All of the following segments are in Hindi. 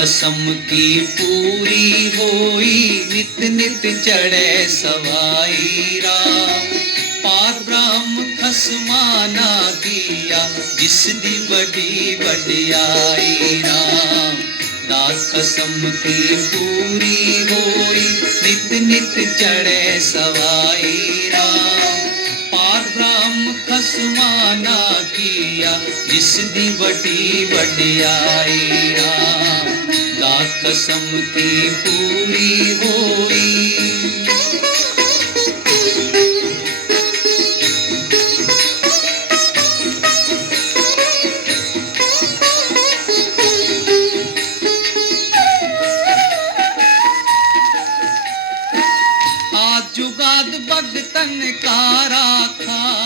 खसम की पूरी होई, नित नित चढ़े सवाई राम पार ब्राह्म खसमाना दिया, जिस दी बड़ी वडियाई राम दार खसम की पूरी होई, नित नित चढ़े सवाई राम पार ब्राह्म खसमाना किया जिस दी बड़ी वडियाई राम कसम की पूरी होई। जुगाद भगतन का राखा।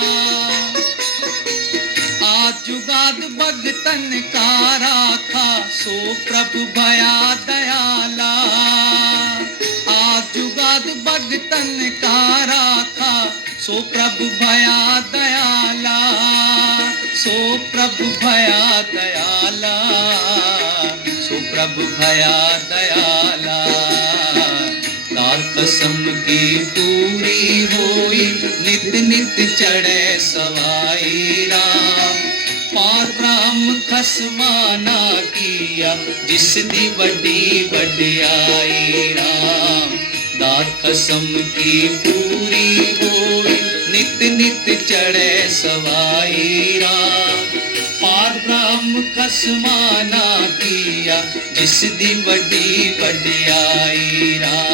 आज जुगाद भगतन का राखा। सो प्रभु भया दयाला। आज जुगाद भगतन का राखा। सो प्रभु भया दयाला। सो प्रभु भया दयाला। सो प्रभु भया दयाला। दार कसम की पूरी होई, नित नित चढ़े सवाई राम। पार राम खसमाना किया, जिस दी बड़ी बड़ियाई राम। दार कसम की पूरी होई, नित नित चढ़े सवाई राम। पार ब्रह्म खसमाना किया, जिस दी बड़ी वडियाई राम। दात कसम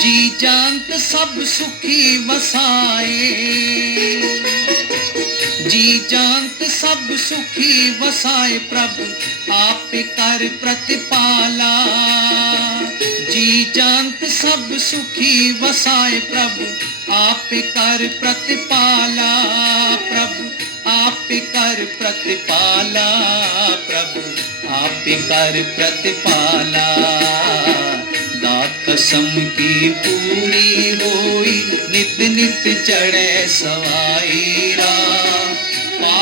जी जानत सब सुखी वसाए जी जानत सब सुखी वसाए प्रभु, आप कर प्रतिपाला। जी जानत सब सुखी वसाए प्रभु, आप कर प्रतिपाला। प्रभु, आप कर प्रतिपाला। प्रभु, आप कर प्रतिपाला। कसम की पूरी होई, नित नित चढ़े सवाई राम।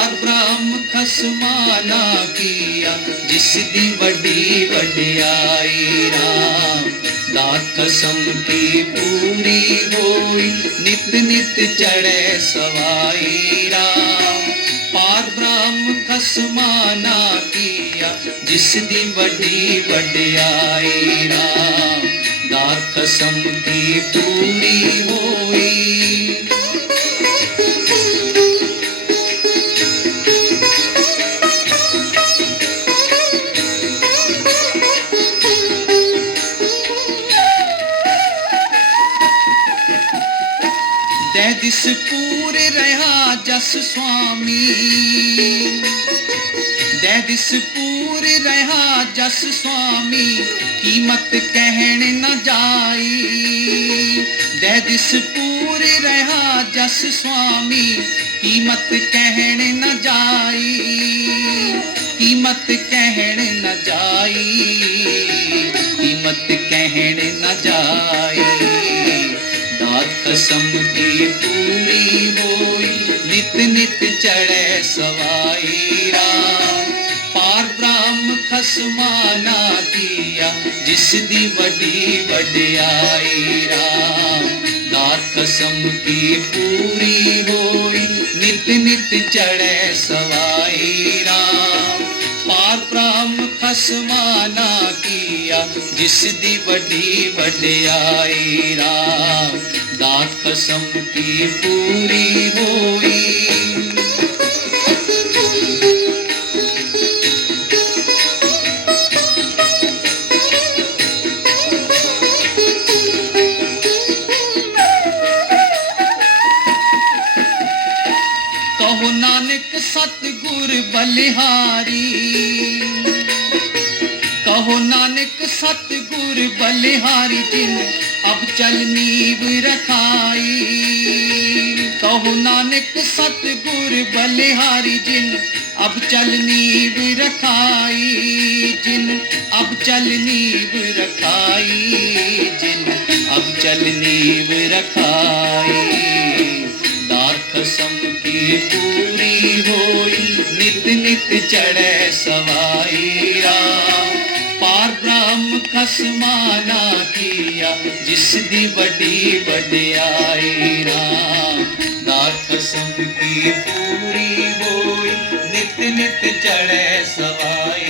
पार ब्रह्म खसमाना किया जिस दी बड़ी वडियाई राम दात कसम की पूरी होई नित नित चढ़े सवाई राम पार ब्रह्म खसमाना किया जिस दी बड़ी वडियाई राम दात कसम की पूरी दे दिस पूरे रहा जस स्वामी। दे दिस पूरे रहा जस स्वामी, कीमत कहण न जाई। दे दिस पूरे रहा जस स्वामी, कीमत कहण न जाई। कीमत कहण न जाई, कीमत कहण न जाई। कसम की पूरी होई नित नित चढ़े सवाई राम। पार ब्रह्म खसमाना किया, जिस दी बड़ी वडियाई राम। दात कसम की पूरी होई नित नित चढ़े सवाई राम। पार ब्रह्म खसमाना किया, जिस दी बड़ी वडियाई राम। दात कसम की पूरी होई। कहो नानक सतगुर बलिहारी। कहो नानक सतगुर बलिहारी जिन, अब चल नीब रखाई। कहो नानक सतगुर बलिहारी जिन, अब चल नीब रखाई। जिन, अब चल नीब रखाई। जिन, अब चल नीब रखाई। दार कसम की पूरी होई, नित नित चढ़े सवाई राम। पार ब्रह्म खसमाना किया जिस दी बड़ी वड्याई राम दार कसम की पूरी होई नित नित चढ़े सवाई